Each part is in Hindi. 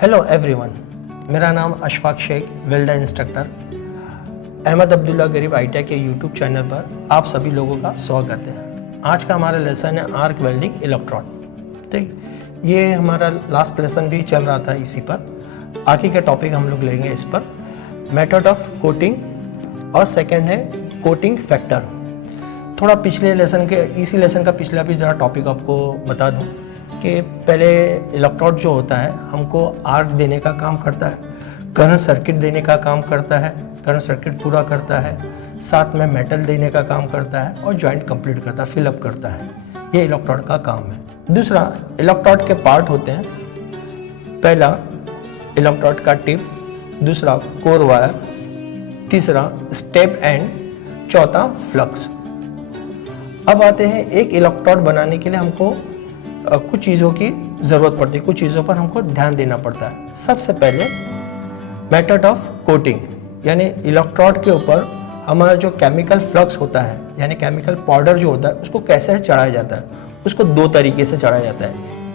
हेलो एवरीवन, मेरा नाम अशफाक शेख, वेल्डर इंस्ट्रक्टर अहमद अब्दुल्ला गरीब आईटीआई के यूट्यूब चैनल पर आप सभी लोगों का स्वागत है। आज का हमारा लेसन है आर्क वेल्डिंग इलेक्ट्रोड। ठीक, ये हमारा लास्ट लेसन भी चल रहा था इसी पर। आगे का टॉपिक हम लोग लेंगे इस पर मेथड ऑफ कोटिंग और सेकंड है कोटिंग फैक्टर। थोड़ा पिछले लेसन के इसी लेसन का पिछला भी ज़रा टॉपिक आपको बता दूँ कि पहले इलेक्ट्रोड जो होता है हमको आर्क देने का काम करता है, करंट सर्किट देने का काम करता है, करंट सर्किट पूरा करता है, साथ में मेटल देने का काम करता है और जॉइंट कंप्लीट करता है, फिलअप करता है। ये इलेक्ट्रोड का काम है। दूसरा, इलेक्ट्रोड के पार्ट होते हैं। पहला इलेक्ट्रोड का टिप, दूसरा कोर वायर, तीसरा स्टेप एंड, चौथा फ्लक्स। अब आते हैं एक इलेक्ट्रोड बनाने के लिए हमको कुछ चीज़ों की ज़रूरत पड़ती है, कुछ चीज़ों पर हमको ध्यान देना पड़ता है। सबसे पहले मेथड ऑफ कोटिंग, यानी इलेक्ट्रोड के ऊपर हमारा जो केमिकल फ्लक्स होता है यानी केमिकल पाउडर जो होता है उसको कैसे चढ़ाया जाता है। उसको दो तरीके से चढ़ाया जाता है।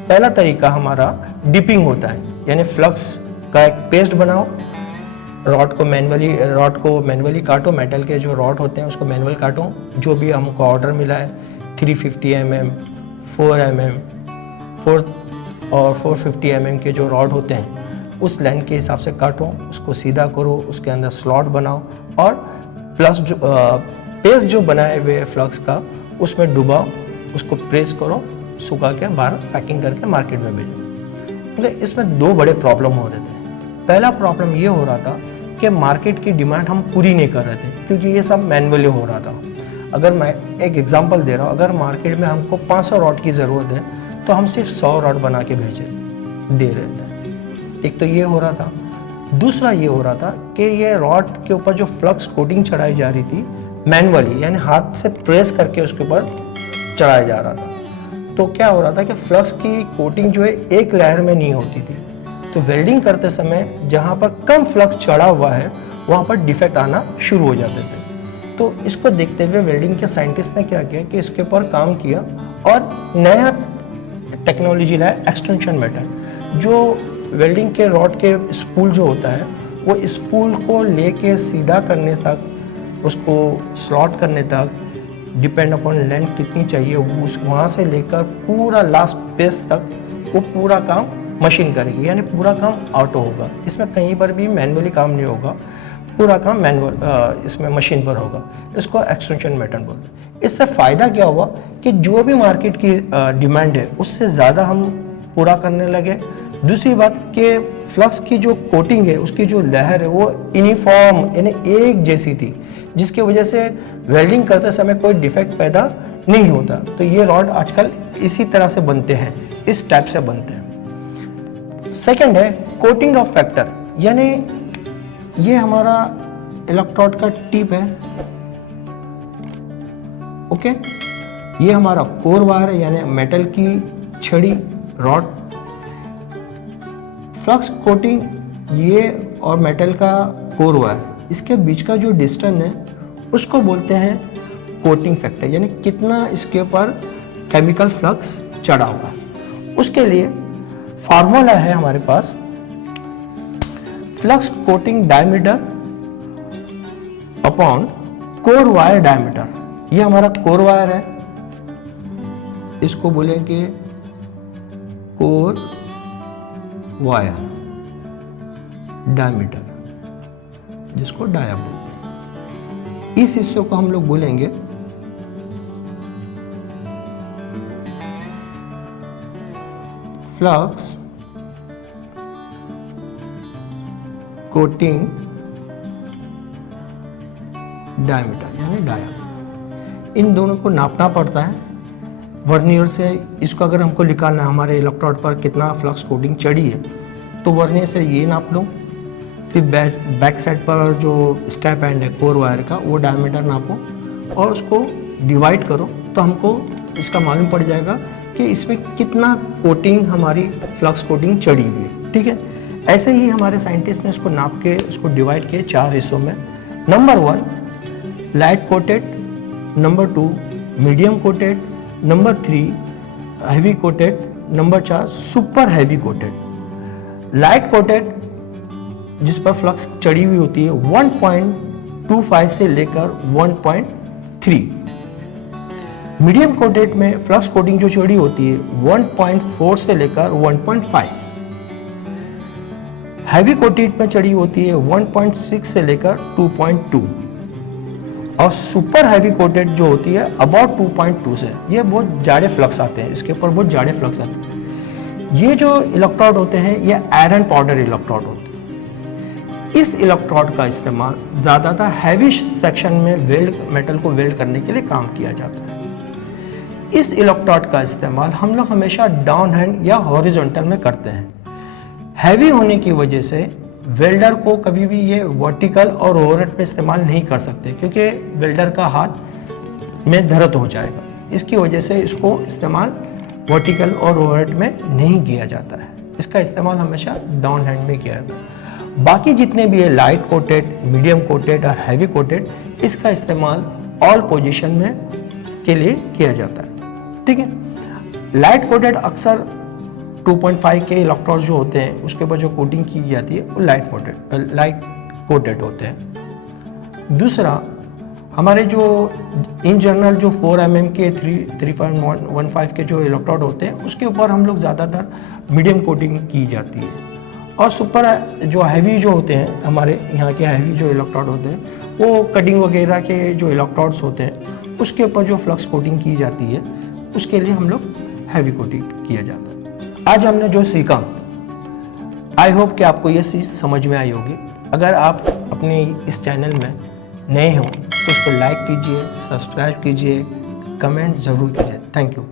पहला तरीका हमारा डिपिंग होता है, यानी फ्लक्स का एक पेस्ट बनाओ, रॉड को मैनुअली काटो, मेटल के जो रॉड होते हैं उसको मैनुअल काटो। जो भी हमको ऑर्डर मिला है 350 mm, 4 mm, 4 और 450 mm के जो रॉड होते हैं उस लेंथ के हिसाब से काटो, उसको सीधा करो, उसके अंदर स्लॉट बनाओ और प्लस जो पेस्ट जो बनाए हुए फ्लक्स का उसमें डुबाओ, उसको प्रेस करो, सुखा के बाहर पैकिंग करके मार्केट में भेजो। मतलब इसमें दो बड़े प्रॉब्लम हो रहे थे। पहला प्रॉब्लम ये हो रहा था कि मार्केट की डिमांड हम पूरी नहीं कर रहे थे क्योंकि ये सब मैनुअली हो रहा था। अगर मैं एक एग्जांपल दे रहा हूँ, अगर मार्केट में हमको 500 रॉड की ज़रूरत है तो हम सिर्फ 100 रॉड बना के दे रहे थे। एक तो ये हो रहा था। दूसरा ये हो रहा था कि ये रॉड के ऊपर जो फ्लक्स कोटिंग चढ़ाई जा रही थी मैनुअली, यानी हाथ से प्रेस करके उसके ऊपर चढ़ाया जा रहा था। तो क्या हो रहा था कि फ्लक्स की कोटिंग जो है एक लेयर में नहीं होती थी। तो वेल्डिंग करते समय जहाँ पर कम फ्लक्स चढ़ा हुआ है वहाँ पर डिफेक्ट आना शुरू हो जाते थे। तो इसको देखते हुए वेल्डिंग के साइंटिस्ट ने क्या किया कि इसके ऊपर काम किया और नया टेक्नोलॉजी लाया, एक्सटेंशन मेथड। जो वेल्डिंग के रॉड के स्पूल जो होता है वो स्पूल को लेके सीधा करने तक, उसको स्लॉट करने तक, डिपेंड अपॉन लेंथ कितनी चाहिए उस वहाँ से लेकर पूरा लास्ट पेस्ट तक वो पूरा काम मशीन करेगी, यानी पूरा काम ऑटो होगा। इसमें कहीं पर भी मैनुअली काम नहीं होगा, पूरा काम इसमें मशीन पर होगा। इसको एक्सटेंशन मेथड बोलते हैं। इससे फ़ायदा क्या हुआ कि जो भी मार्केट की डिमांड है उससे ज़्यादा हम पूरा करने लगे। दूसरी बात कि फ्लक्स की जो कोटिंग है उसकी जो लहर है वो यूनिफॉर्म यानी एक जैसी थी, जिसकी वजह से वेल्डिंग करते समय कोई डिफेक्ट पैदा नहीं होता। तो ये रॉड आजकल इसी तरह से बनते हैं, इस टाइप से बनते हैं। सेकेंड है कोटिंग ऑफ फैक्टर, यानी ये हमारा इलेक्ट्रोड का टिप है। ओके, ये हमारा कोर वायर है यानी मेटल की छड़ी रॉड। फ्लक्स कोटिंग ये और मेटल का कोर वायर, इसके बीच का जो डिस्टेंस है उसको बोलते हैं कोटिंग फैक्टर, यानी कितना इसके ऊपर केमिकल फ्लक्स चढ़ा हुआ है। उसके लिए फार्मूला है हमारे पास, flux coating diameter upon core wire diameter. ये हमारा कोर वायर है, इसको बोलेंगे कोर वायर डायमीटर, जिसको डाया बोलते हैं। इस हिस्से को हम लोग बोलेंगे फ्लक्स कोटिंग डायमीटर यानी डाया। इन दोनों को नापना पड़ता है वर्नियर से। इसको अगर हमको निकालना है हमारे इलेक्ट्रोड पर कितना फ्लक्स कोटिंग चढ़ी है तो वर्नियर से ये नाप लो, फिर बैक साइड पर जो स्टेप एंड है कोर वायर का वो डायमीटर नापो और उसको डिवाइड करो तो हमको इसका मालूम पड़ जाएगा कि इसमें कितना कोटिंग हमारी फ्लक्स कोटिंग चढ़ी हुई है। ठीक है, ऐसे ही हमारे साइंटिस्ट ने इसको नाप के उसको डिवाइड किए 4 हिस्सों में। Number 1 light coated, number 2 medium coated, number 3 heavy coated, number 4 super heavy coated. Light coated जिस पर फ्लक्स चढ़ी हुई होती है 1.25 से लेकर 1.3। मीडियम कोटेड में फ्लक्स कोटिंग जो चढ़ी होती है 1.4 से लेकर 1.5। हैवी कोटेड में चढ़ी होती है 1.6 से लेकर 2.2 और सुपर हैवी कोटेड जो होती है अबाउट 2.2 से। ये बहुत जाड़े फ्लक्स आते हैं, इसके ऊपर बहुत जाड़े फ्लक्स आते हैं। ये जो इलेक्ट्रोड होते हैं ये आयरन पाउडर इलेक्ट्रोड होते हैं। इस इलेक्ट्रोड का इस्तेमाल ज़्यादातर हैवी सेक्शन में वेल्ड मेटल को वेल्ड करने के लिए काम किया जाता है। इस इलेक्ट्रोड का इस्तेमाल हम लोग हमेशा डाउन हैंड या हॉरिजॉन्टल में करते हैं। हैवी होने की वजह से वेल्डर को कभी भी ये वर्टिकल और ओवरहेड पे इस्तेमाल नहीं कर सकते, क्योंकि वेल्डर का हाथ में दर्द हो जाएगा। इसकी वजह से इसको इस्तेमाल वर्टिकल और ओवरहेड में नहीं किया जाता है। इसका इस्तेमाल हमेशा डाउन हैंड में किया जाता है। बाकी जितने भी है लाइट कोटेड, मीडियम कोटेड और हैवी कोटेड, इसका इस्तेमाल ऑल पोजीशन में के लिए किया जाता है। ठीक है। लाइट कोटेड अक्सर 2.5 के इलेक्ट्रोड जो होते हैं उसके ऊपर जो कोटिंग की जाती है वो लाइट कोटेड होते हैं। दूसरा, हमारे जो इन जनरल जो 4 mm के 3.15 के जो इलेक्ट्रोड होते हैं उसके ऊपर हम लोग ज़्यादातर मीडियम कोटिंग की जाती है। और सुपर जो हैवी जो होते हैं, हमारे यहाँ के हैवी जो इलेक्ट्रोड होते हैं वो कटिंग वगैरह के जो इलेक्ट्रोड्स होते हैं उसके ऊपर जो फ्लक्स कोटिंग की जाती है उसके लिए हम लोग हैवी कोटिंग किया जाता है। आज हमने जो सीखा, आई होप कि आपको ये चीज़ समझ में आई होगी। अगर आप अपने इस चैनल में नए हो तो उसको लाइक कीजिए, सब्सक्राइब कीजिए, कमेंट ज़रूर कीजिए। Thank you.